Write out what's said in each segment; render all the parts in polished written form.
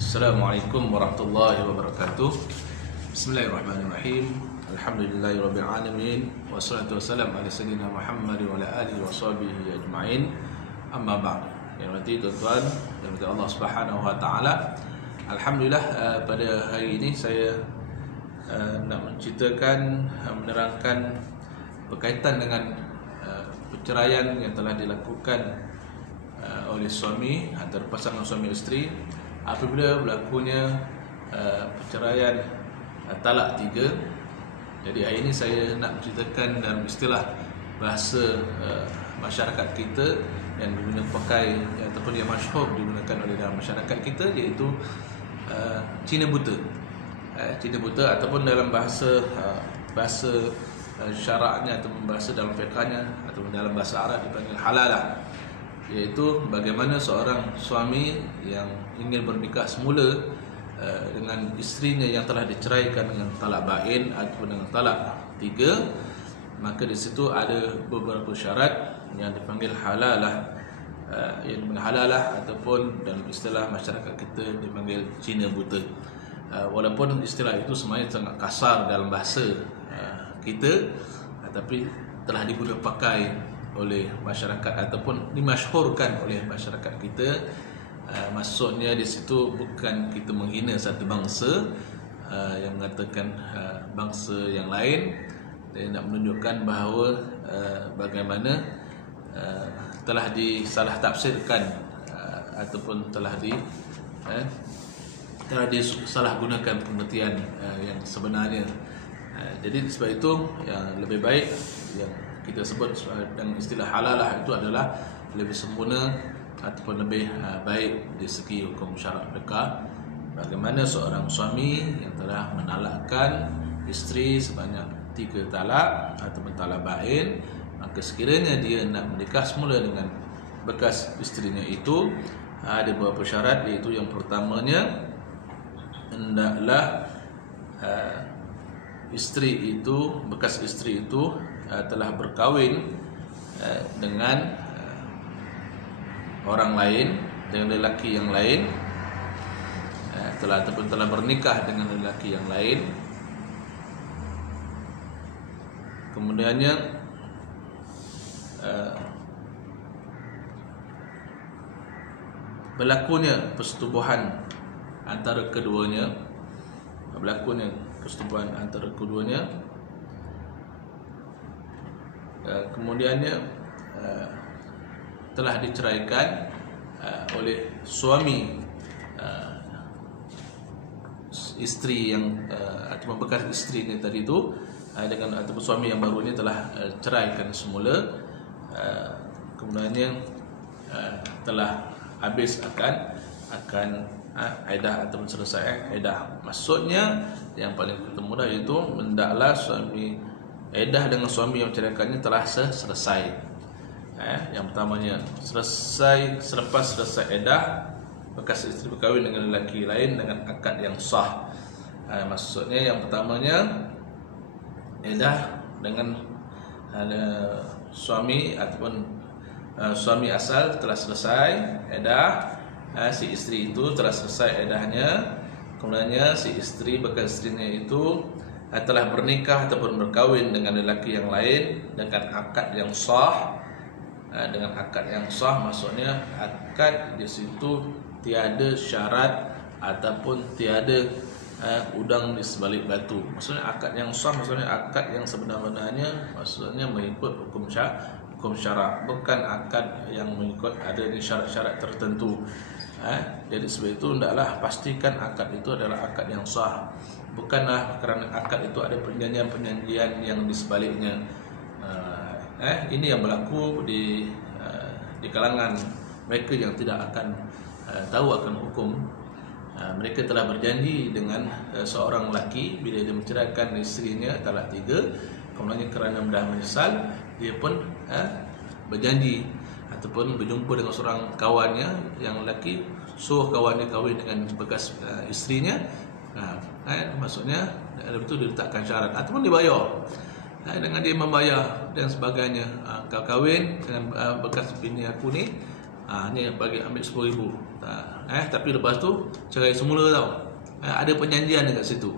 Assalamualaikum warahmatullahi wabarakatuh. Bismillahirrahmanirrahim. Alhamdulillahirabbil alamin wassalatu wassalamu ala sayyidina Muhammad wa ala alihi washabihi ajmain. Amma ba'd. Yang berarti tuan-tuan yang berkata Allah Subhanahu wa taala, alhamdulillah pada hari ini saya nak menceritakan, menerangkan berkaitan dengan perceraian yang telah dilakukan oleh suami antara pasangan suami isteri apabila berlakunya perceraian talak 3. Jadi hari ini saya nak menceritakan dalam istilah bahasa masyarakat kita yang digunakan pakai ataupun yang masyhur digunakan oleh dalam masyarakat kita, iaitu Cina buta. Cina buta ataupun dalam bahasa syaraknya ataupun bahasa dalam fiqhnya ataupun dalam bahasa Arab dipanggil halalah, iaitu bagaimana seorang suami yang ingin bernikah semula dengan isterinya yang telah diceraikan dengan talak bain ataupun dengan talak 3, maka di situ ada beberapa syarat yang dipanggil halalah, yang halalah ataupun dalam istilah masyarakat kita dipanggil Cina buta. Walaupun istilah itu sebenarnya sangat kasar dalam bahasa kita, tapi telah digunakan pakai oleh masyarakat ataupun dimasyhurkan oleh masyarakat kita. Maksudnya di situ bukan kita menghina satu bangsa yang mengatakan bangsa yang lain, dan nak menunjukkan bahawa bagaimana telah disalah tafsirkan ataupun telah disalah gunakan pengertian yang sebenarnya. Jadi sebab itu yang lebih baik yang kita sebut dengan istilah halalah itu adalah lebih sempurna ataupun lebih baik di segi hukum syarak fiqh. Bagaimana seorang suami yang telah menalakkan isteri sebanyak 3 talak ataupun talak bain, maka sekiranya dia nak menikah semula dengan bekas isterinya itu, ada beberapa syarat, iaitu yang pertamanya hendaklah isteri itu, bekas isteri itu telah berkahwin dengan orang lain, dengan lelaki yang lain, ataupun telah bernikah dengan lelaki yang lain. Kemudiannya berlakunya persetubuhan antara keduanya, kemudiannya telah diceraikan oleh suami isteri yang ataupun bekas isteri ini tadi itu dengan ataupun suami yang baru ini telah ceraikan semula, kemudiannya telah habis akan iddah ataupun selesai iddah. Maksudnya yang paling mudah iaitu hendaklah suami iddah dengan suami yang menceraikannya telah selesai. Yang pertamanya selepas selesai iddah, bekas isteri berkahwin dengan lelaki lain dengan akad yang sah. Maksudnya yang pertamanya iddah dengan suami ataupun suami asal telah selesai iddah, si isteri itu telah selesai iddahnya, kemudiannya si isteri bekas isterinya itu telah bernikah ataupun berkahwin dengan lelaki yang lain dengan akad yang sah. Dengan akad yang sah maksudnya akad di situ tiada syarat ataupun tiada udang di sebalik batu. Maksudnya akad yang sah maksudnya akad yang sebenar-benarnya, maksudnya mengikut hukum syarak, bukan akad yang mengikut ada syarat-syarat tertentu. Jadi sebab itu hendaklah pastikan akad itu adalah akad yang sah, bukanlah kerana akad itu ada perjanjian-perjanjian yang di sebaliknya. Ini yang berlaku di kalangan mereka yang tidak akan tahu akan hukum. Mereka telah berjanji dengan seorang lelaki bila dia menceraikan isterinya talak 3, kemudian kerana dah menyesal, dia pun berjanji ataupun berjumpa dengan seorang kawannya yang lelaki, suruh kawannya kahwin dengan bekas isterinya. Maksudnya itu diletakkan syarat ataupun dibayar. Dengan dia membayar dan sebagainya, kau kahwin dengan bekas bini aku ni, ni bagi ambil 10,000. tapi lepas tu cerai semula tau. Ada perjanjian dekat situ.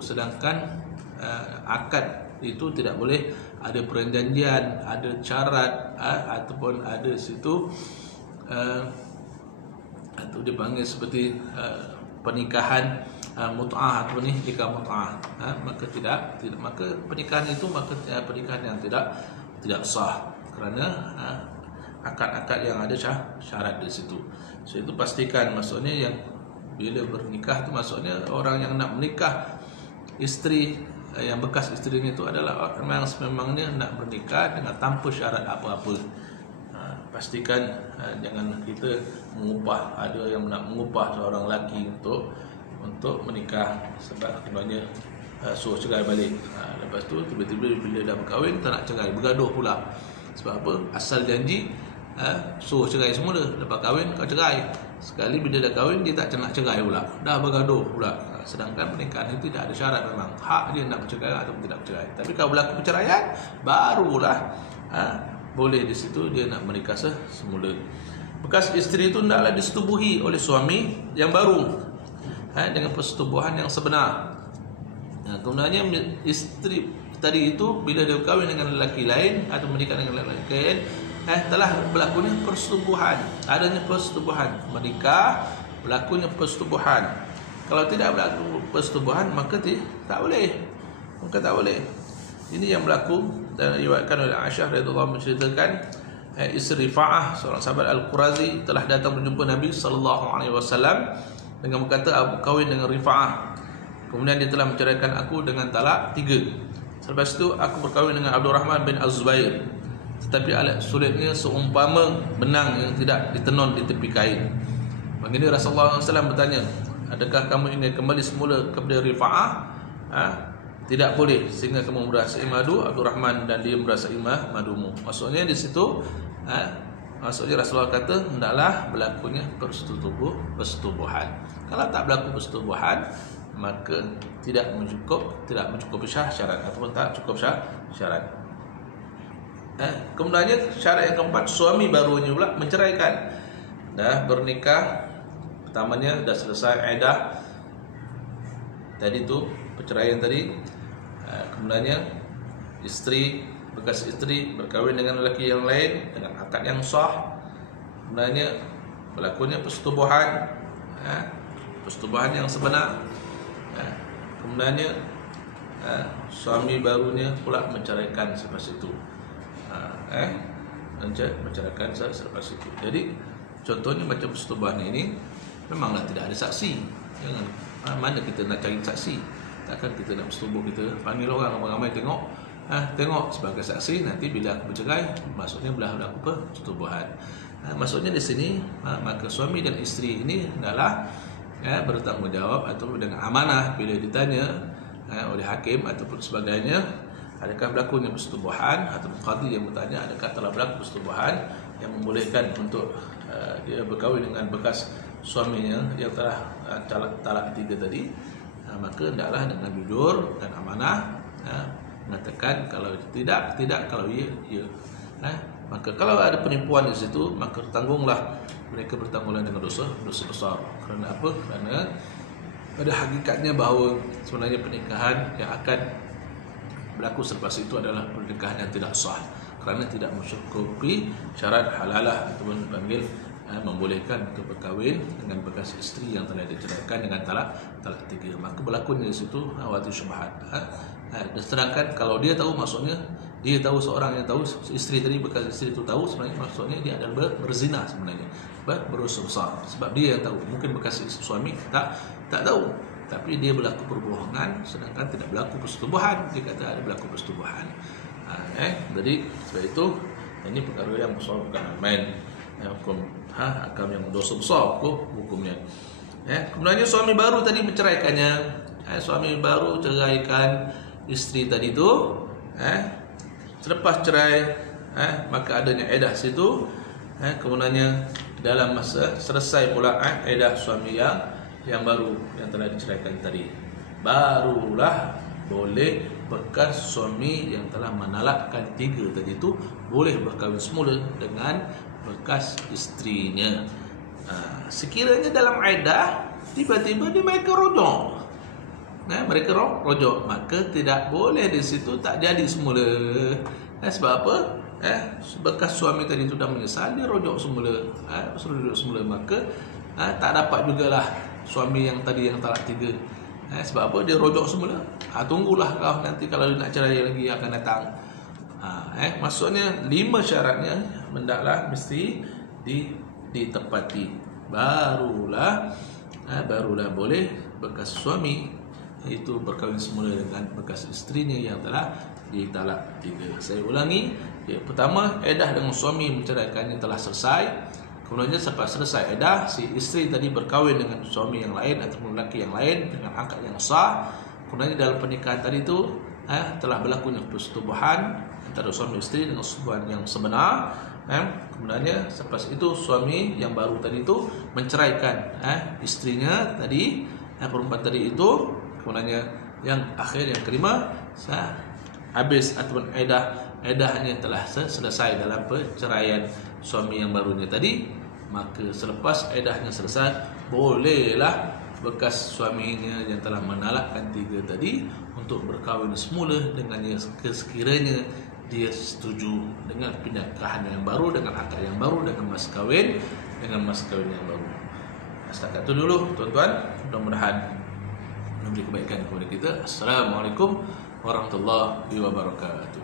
Sedangkan akad itu tidak boleh ada perjanjian, ada syarat, ataupun ada situ atau dipanggil seperti pernikahan mut'ah atau nikah mut'ah. Maka maka pernikahan itu pernikahan yang tidak sah, kerana akad-akad yang ada syarat di situ. So itu pastikan, maksudnya yang bila bernikah tu maksudnya orang yang nak menikah, isteri yang bekas isterinya itu adalah orang yang sememangnya nak bernikah dengan tanpa syarat apa-apa. Pastikan jangan kita mengubah, ada yang nak mengubah seorang lelaki untuk menikah sebab sebenarnya suruh cerai balik. Lepas tu tiba-tiba bila dah berkahwin tak nak cerai, bergaduh pula. Sebab apa? Asal janji suruh cerai semula, lepas kahwin kau cerai. Sekali bila dah kahwin dia tak nak cerai pula, dah bergaduh pula. Sedangkan pernikahan itu tidak ada syarat, memang hak dia nak bercerai atau tidak bercerai. Tapi kalau berlaku perceraian, barulah boleh di situ dia nak menikah semula. Bekas isteri itu hendaklah disetubuhi oleh suami yang baru dengan persetubuhan yang sebenar. Kemudiannya isteri tadi itu bila dia berkahwin dengan lelaki lain atau menikah dengan lelaki lain, telah berlakunya persetubuhan, adanya persetubuhan, menikah berlakunya persetubuhan. Kalau tidak berlaku persetubuhan maka tak boleh. Ini yang berlaku dan diriwayatkan oleh Aisyah radhiyallahu anha, menceritakan isteri Rifa'ah, seorang sahabat Al-Qurazi, telah datang berjumpa Nabi sallallahu alaihi wasallam dengan berkata, aku kahwin dengan Rifa'ah, kemudian dia telah menceraikan aku dengan talak 3. Selepas itu aku berkahwin dengan Abdurrahman bin Az-Zubair, tetapi alat sulitnya seumpama benang yang tidak ditenun di tepi kain. Baginda Rasulullah SAW bertanya, adakah kamu ingin kembali semula kepada Rifa'ah? Tidak boleh, sehingga kamu merasai madu Abdurrahman dan dia merasai madumu. Maksudnya di situ maksudnya Rasulullah kata hendaklah berlakunya persetubuhan. Kalau tak berlaku persetubuhan maka tidak mencukupi syarat ataupun tak cukup syarat. Kemudiannya syarat yang keempat, suami barunya pula menceraikan. Dah bernikah, pertamanya dah selesai iddah tadi tu, perceraian tadi. Kemudiannya bekas isteri berkahwin dengan lelaki yang lain dengan akad yang sah. Kemudiannya berlakunya persetubuhan, persetubuhan yang sebenar. Kemudiannya suami barunya pula menceraikan selepas itu. Menceraikan selepas itu. Jadi contohnya macam persetubuhan ini memanglah tidak ada saksi. Jangan mana kita nak cari saksi? Takkan kita nak bersetubuh, kita panggil orang ramai tengok sebagai saksi, nanti bila aku bercerai maksudnya berlaku persetubuhan. Maksudnya di sini maka suami dan isteri ini adalah bertanggungjawab atau dengan amanah bila ditanya oleh hakim ataupun sebagainya, adakah berlakunya persetubuhan, atau qadi yang bertanya adakah telah berlaku persetubuhan yang membolehkan untuk dia berkahwin dengan bekas suaminya yang telah talak 3 tadi. Maka hendaklah dengan jujur dan amanah mengatakan kalau tidak, kalau ya. Maka kalau ada penipuan di situ maka mereka bertanggungan dengan dosa besar. Kerana apa? Kerana pada hakikatnya bahawa sebenarnya pernikahan yang akan berlaku selepas itu adalah pernikahan yang tidak sah, kerana tidak mencukupi syarat halalah ataupun dipanggil membolehkan untuk berkahwin dengan bekas isteri yang telah diceraikan dengan talak 3. Maka berlakunya di situ wati syubhat. Sedangkan kalau dia tahu, maksudnya dia tahu, seorang yang tahu, isteri tadi, bekas isteri itu tahu, sebenarnya maksudnya dia adalah berzina, sebenarnya berdosa besar. Sebab dia yang tahu, mungkin bekas suami tak tahu, tapi dia berlaku perbohongan sedangkan tidak berlaku persetubuhan. Dia kata ada berlaku persetubuhan. Jadi sebab itu ini perkara yang besar, bukan main. Hukum akam yang dosa besar hukumnya. Kemudiannya suami baru tadi menceraikannya. Suami baru ceraikan isteri tadi tu. Selepas cerai maka adanya iddah situ. Kemudiannya dalam masa selesai pula iddah suami yang baru yang telah diceraikan tadi, barulah boleh bekas suami yang telah menalakkan 3 tadi itu boleh berkahwin semula dengan bekas isterinya. Sekiranya dalam iddah tiba-tiba mereka rojok, mereka rojok, maka tidak boleh di situ tak jadi semula. Sebab apa? Bekas suami tadi sudah menyesal, dia rojok semula, maka tak dapat jugalah suami yang tadi yang talak 3. Sebab apa? Dia rojok semula. Tunggulah kau nanti kalau dia nak cerai lagi akan datang. Maksudnya 5 syaratnya hendaklah mesti ditepati, barulah boleh bekas suami itu berkahwin semula dengan bekas isterinya yang telah ditalak 3. Saya ulangi, pertama, iddah dengan suami menceraikannya telah selesai. Kemudian selepas selesai iddah, si isteri tadi berkahwin dengan suami yang lain ataupun lelaki yang lain dengan akad yang sah. Kemudian dalam pernikahan tadi itu telah berlakunya persetubuhan antara suami isteri dengan persetubuhan yang sebenar. Kemudian selepas itu suami yang baru tadi itu menceraikan istrinya tadi, perempuan tadi itu. Kemudian yang akhir, yang kelima, habis ataupun iddahnya telah selesai dalam perceraian suami yang barunya tadi, maka selepas iddahnya selesai, bolehlah bekas suaminya yang telah menalakkan 3 tadi untuk berkahwin semula dengannya sekiranya dia setuju dengan pernikahan yang baru, dengan akad yang baru, dengan mas kawin yang baru. Setakat itu dulu tuan-tuan, mudah-mudahan memberi kebaikan kepada kita. Assalamualaikum warahmatullahi wabarakatuh.